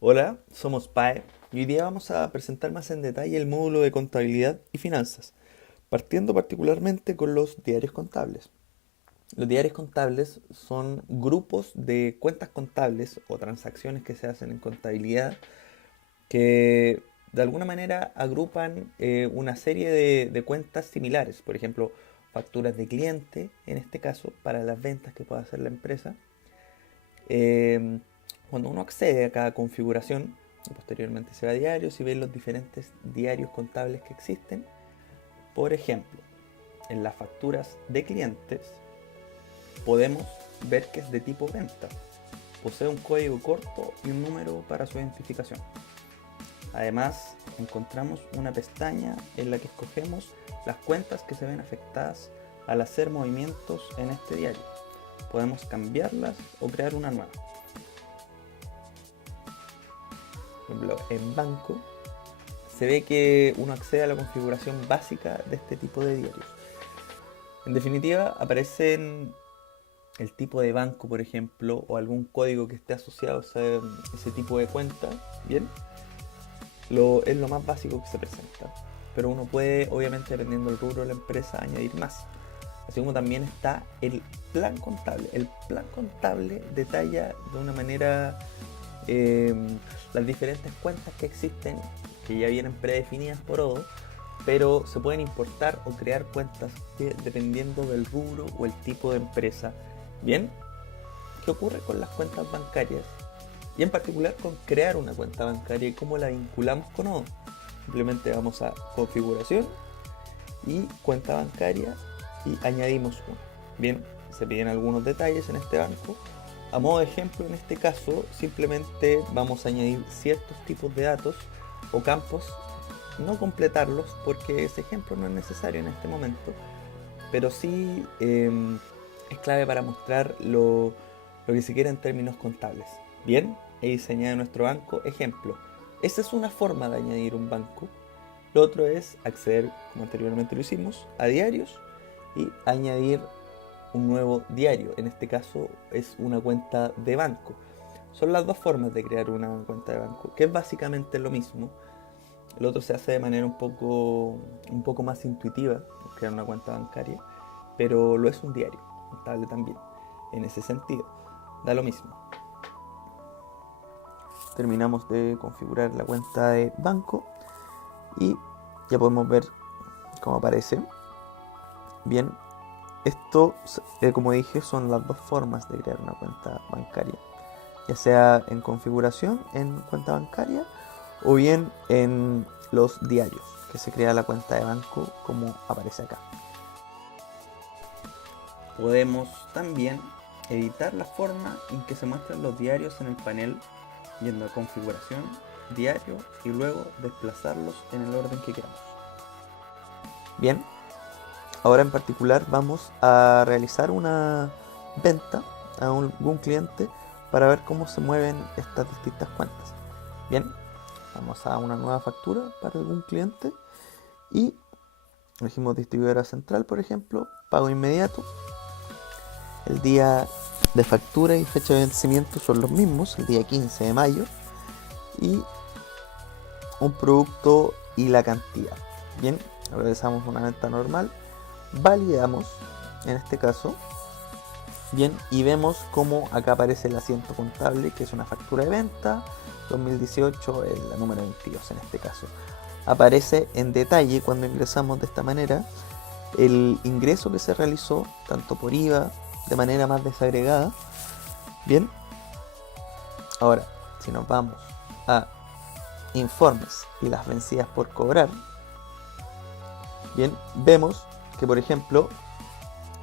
Hola, somos PAE y hoy día vamos a presentar más en detalle el módulo de contabilidad y finanzas, partiendo particularmente con los diarios contables. Los diarios contables son grupos de cuentas contables o transacciones que se hacen en contabilidad que de alguna manera agrupan una serie de cuentas similares, por ejemplo, facturas de cliente, en este caso, para las ventas que pueda hacer la empresa. Eh, Cuando uno accede a cada configuración, y posteriormente se va a diarios y ve los diferentes diarios contables que existen. Por ejemplo, en las facturas de clientes podemos ver que es de tipo venta. Posee un código corto y un número para su identificación. Además, encontramos una pestaña en la que escogemos las cuentas que se ven afectadas al hacer movimientos en este diario. Podemos cambiarlas o crear una nueva. Por ejemplo, en banco se ve que uno accede a la configuración básica de este tipo de diarios. En definitiva, aparecen el tipo de banco, por ejemplo, o algún código que esté asociado a ese tipo de cuenta, ¿bien? Es lo más básico que se presenta. Pero uno puede, obviamente, dependiendo del rubro de la empresa, añadir más. Así como también está el plan contable. El plan contable detalla de una manera eh, las diferentes cuentas que existen, que ya vienen predefinidas por Odoo, pero se pueden importar o crear cuentas dependiendo del rubro o el tipo de empresa. Bien, ¿qué ocurre con las cuentas bancarias? Y en particular con crear una cuenta bancaria y cómo la vinculamos con Odoo. Simplemente vamos a configuración y cuenta bancaria y añadimos una. Bien, se piden algunos detalles en este banco. A modo de ejemplo, en este caso, simplemente vamos a añadir ciertos tipos de datos o campos, no completarlos porque ese ejemplo no es necesario en este momento, pero sí es clave para mostrar lo que se quiere en términos contables. Bien, ahí se añade nuestro banco. Ejemplo, esa es una forma de añadir un banco. Lo otro es acceder, como anteriormente lo hicimos, a diarios y añadir un nuevo diario. En este caso es una cuenta de banco. Son las dos formas de crear una cuenta de banco, que es básicamente lo mismo. El otro se hace de manera un poco más intuitiva, crear una cuenta bancaria, pero lo es un diario contable también. En ese sentido, da lo mismo. Terminamos de configurar la cuenta de banco y ya podemos ver cómo aparece. Bien, esto, como dije, son las dos formas de crear una cuenta bancaria, ya sea en configuración en cuenta bancaria o bien en los diarios, que se crea la cuenta de banco como aparece acá. Podemos también editar la forma en que se muestran los diarios en el panel, yendo a configuración, diario y luego desplazarlos en el orden que queramos. Bien, ahora en particular vamos a realizar una venta a algún cliente para ver cómo se mueven estas distintas cuentas. Bien, vamos a una nueva factura para algún cliente y elegimos distribuidora central, por ejemplo, pago inmediato. El día de factura y fecha de vencimiento son los mismos, el día 15 de mayo, y un producto y la cantidad. Bien, realizamos una venta normal, validamos en este caso, bien, y vemos cómo acá aparece el asiento contable, que es una factura de venta 2018, la número 22 en este caso. Aparece en detalle cuando ingresamos de esta manera el ingreso que se realizó, tanto por IVA, de manera más desagregada. Bien, ahora, si nos vamos a informes y las vencidas por cobrar, bien, vemos que, por ejemplo,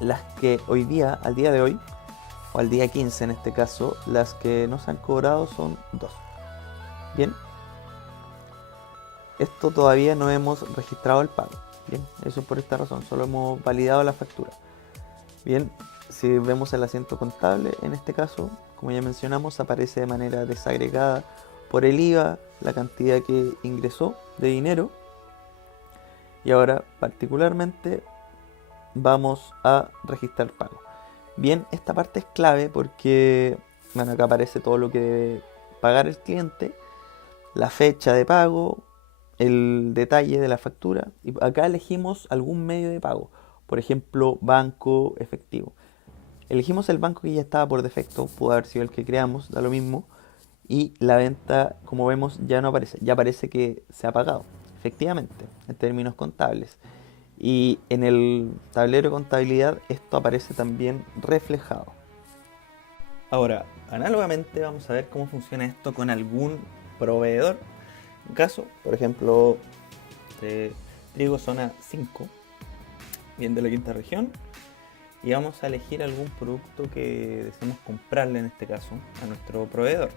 las que hoy día, al día de hoy, o al día 15 en este caso, las que no se han cobrado son 2. Bien, esto todavía no hemos registrado el pago. Bien, eso por esta razón, solo hemos validado la factura. Bien, si vemos el asiento contable, en este caso, como ya mencionamos, aparece de manera desagregada por el IVA, la cantidad que ingresó de dinero. Y ahora, particularmente, vamos a registrar pago. Bien, esta parte es clave porque, bueno, acá aparece todo lo que debe pagar el cliente, la fecha de pago, el detalle de la factura, y acá elegimos algún medio de pago, por ejemplo banco, efectivo. Elegimos el banco que ya estaba por defecto, pudo haber sido el que creamos, da lo mismo, y la venta, como vemos, ya no aparece, ya aparece que se ha pagado, efectivamente, en términos contables. Y en el tablero de contabilidad esto aparece también reflejado. Ahora, análogamente vamos a ver cómo funciona esto con algún proveedor. Un caso, por ejemplo, de trigo zona 5, bien de la quinta región, y vamos a elegir algún producto que deseemos comprarle en este caso a nuestro proveedor.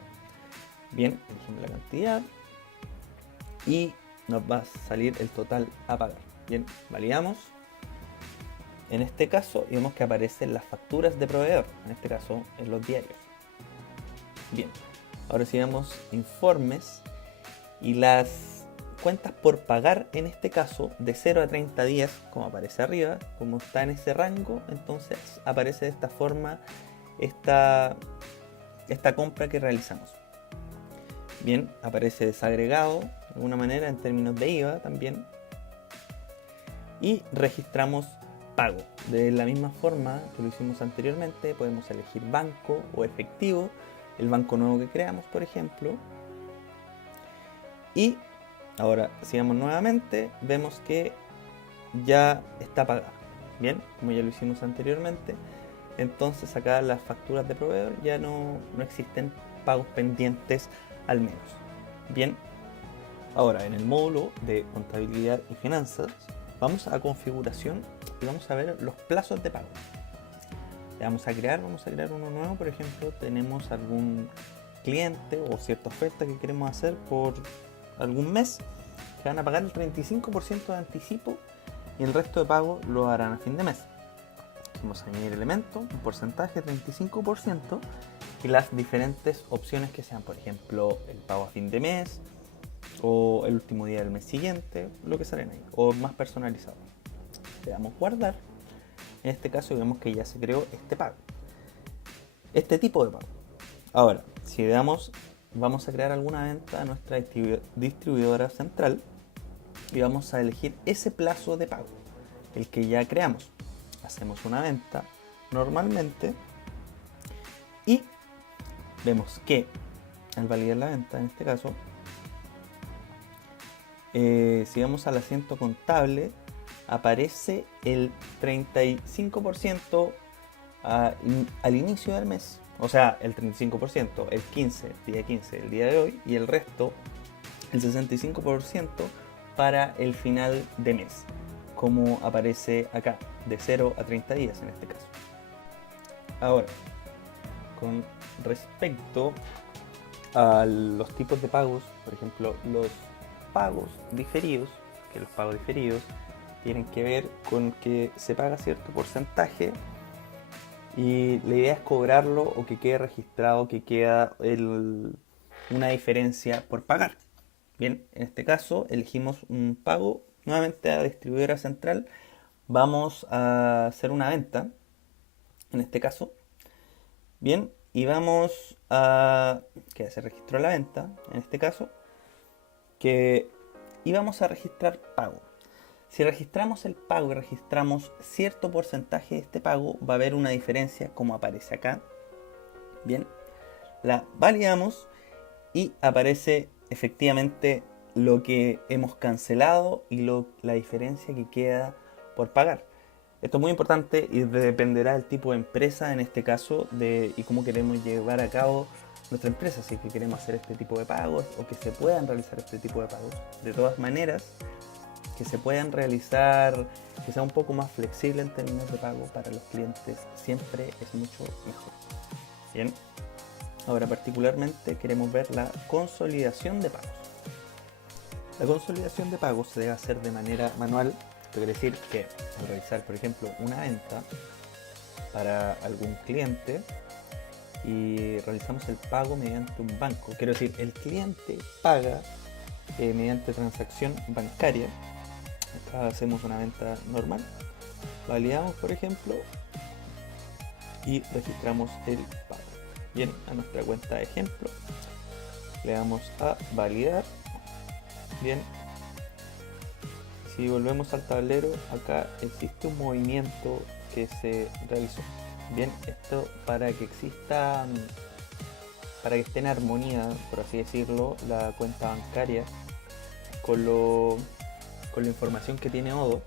Bien, elegimos la cantidad y nos va a salir el total a pagar. Bien, validamos. En este caso vemos que aparecen las facturas de proveedor, en este caso en los diarios. Bien, ahora si vemos informes y las cuentas por pagar, en este caso de 0 a 30 días, como aparece arriba, como está en ese rango, entonces aparece de esta forma esta compra que realizamos. Bien, aparece desagregado de alguna manera en términos de IVA también. Y registramos pago. De la misma forma que lo hicimos anteriormente, podemos elegir banco o efectivo, el banco nuevo que creamos, por ejemplo. Y ahora, si vamos nuevamente, vemos que ya está pagada. Bien, como ya lo hicimos anteriormente. Entonces acá las facturas de proveedor ya no existen pagos pendientes al menos. Bien, ahora en el módulo de contabilidad y finanzas vamos a configuración y vamos a ver los plazos de pago. Le vamos a crear uno nuevo, por ejemplo, tenemos algún cliente o cierta oferta que queremos hacer por algún mes, que van a pagar el 35% de anticipo y el resto de pago lo harán a fin de mes. Vamos a añadir elemento, un porcentaje 35% y las diferentes opciones que sean, por ejemplo, el pago a fin de mes o el último día del mes siguiente, lo que salen ahí, o más personalizado. Le damos guardar. En este caso vemos que ya se creó este pago, este tipo de pago. Ahora, si le damos, vamos a crear alguna venta a nuestra distribuidora central y vamos a elegir ese plazo de pago, el que ya creamos. Hacemos una venta normalmente y vemos que al validar la venta, en este caso, si vamos al asiento contable, aparece el 35% al inicio del mes. O sea, el 35% el 15, día 15, el día de hoy, y el resto, el 65% para el final de mes, como aparece acá, de 0 a 30 días en este caso. Ahora, con respecto a los tipos de pagos, por ejemplo, los pagos diferidos, que los pagos diferidos tienen que ver con que se paga cierto porcentaje y la idea es cobrarlo o que quede registrado que queda una diferencia por pagar. Bien, en este caso elegimos un pago nuevamente a distribuidora central. Vamos a hacer una venta, en este caso. Bien, y vamos a que se registró la venta, en este caso, y vamos a registrar pago. Si registramos el pago y registramos cierto porcentaje de este pago, va a haber una diferencia como aparece acá. Bien, la validamos y aparece efectivamente lo que hemos cancelado y la diferencia que queda por pagar. Esto es muy importante y dependerá del tipo de empresa en este caso y cómo queremos llevar a cabo nuestra empresa, si es que queremos hacer este tipo de pagos o que se puedan realizar este tipo de pagos. De todas maneras, que se puedan realizar, que sea un poco más flexible en términos de pago para los clientes, siempre es mucho mejor. Bien, ahora particularmente queremos ver la consolidación de pagos. La consolidación de pagos se debe hacer de manera manual. Esto quiere decir que al realizar, por ejemplo, una venta para algún cliente y realizamos el pago mediante un banco, quiero decir, el cliente paga mediante transacción bancaria. Acá hacemos una venta normal, validamos, por ejemplo, y registramos el pago. Bien, a nuestra cuenta de ejemplo Le damos a validar. Bien. Si volvemos al tablero, acá existe un movimiento que se realizó. Bien, esto para que exista, para que esté en armonía, por así decirlo, la cuenta bancaria con la información que tiene Odoo.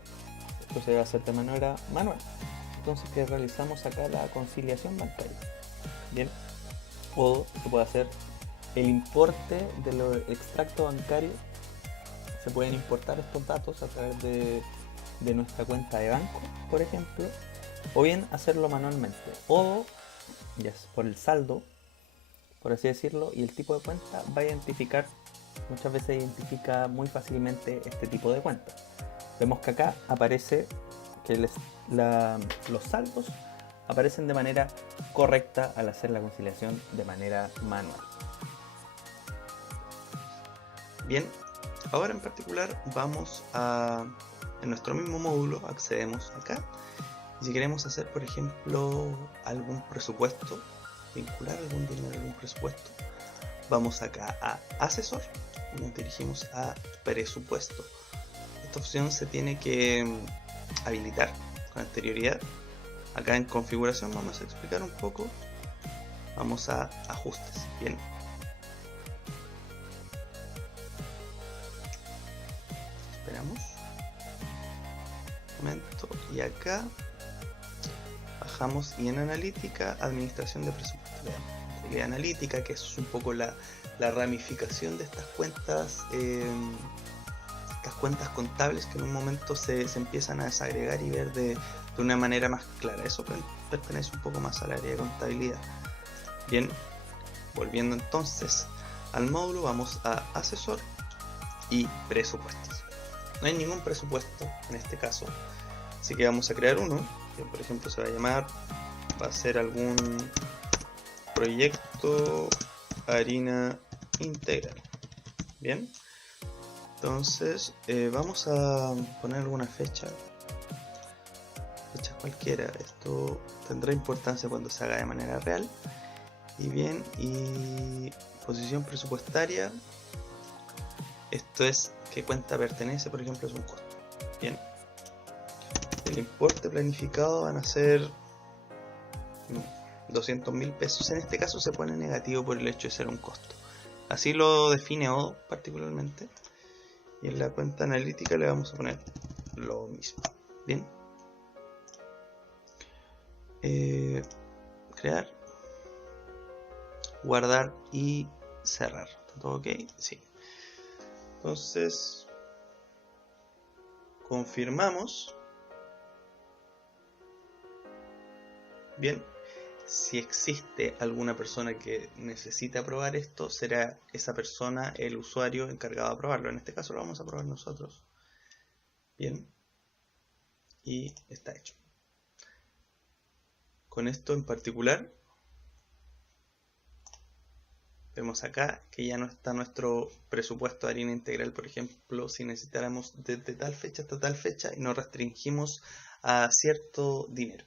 Esto se debe hacer de manera manual. Entonces, que realizamos acá la conciliación bancaria. Bien, o se puede hacer el importe de los extractos bancarios. Se pueden importar estos datos a través de nuestra cuenta de banco, por ejemplo, o bien hacerlo manualmente. O ya por el saldo, por así decirlo, y el tipo de cuenta va a identificar, muchas veces identifica muy fácilmente este tipo de cuenta. Vemos que acá aparece que los saldos aparecen de manera correcta al hacer la conciliación de manera manual. Bien, ahora en particular vamos en nuestro mismo módulo, accedemos acá, y si queremos hacer, por ejemplo, algún presupuesto, vincular algún dinero a algún presupuesto, vamos acá a asesor y nos dirigimos a presupuesto. Esta opción se tiene que habilitar con anterioridad. Acá en configuración vamos a explicar un poco. Vamos a ajustes. Bien. Esperamos un momento y acá bajamos y en analítica, administración de presupuesto. Veamos, analítica, que es un poco la ramificación de estas cuentas contables que en un momento se empiezan a desagregar y ver de una manera más clara. Eso pertenece un poco más al área de contabilidad. Bien, volviendo entonces al módulo, vamos a asesor y presupuestos. No hay ningún presupuesto en este caso, así que vamos a crear uno, que por ejemplo se va a llamar, va a ser algún proyecto harina integral. Bien, entonces vamos a poner alguna fecha cualquiera. Esto tendrá importancia cuando se haga de manera real. Y bien, y posición presupuestaria, esto es qué cuenta pertenece, por ejemplo, es un costo. Bien, el importe planificado van a ser 200.000 pesos. En este caso se pone negativo por el hecho de ser un costo. Así lo define Odoo particularmente. Y en la cuenta analítica le vamos a poner lo mismo. Bien, crear, guardar y cerrar. ¿Está todo ok? Sí. Entonces confirmamos. Bien, si existe alguna persona que necesite aprobar esto, será esa persona el usuario encargado de aprobarlo. En este caso lo vamos a aprobar nosotros. Bien, y está hecho. Con esto en particular, vemos acá que ya no está nuestro presupuesto de harina integral, por ejemplo, si necesitáramos desde tal fecha hasta tal fecha y nos restringimos a cierto dinero.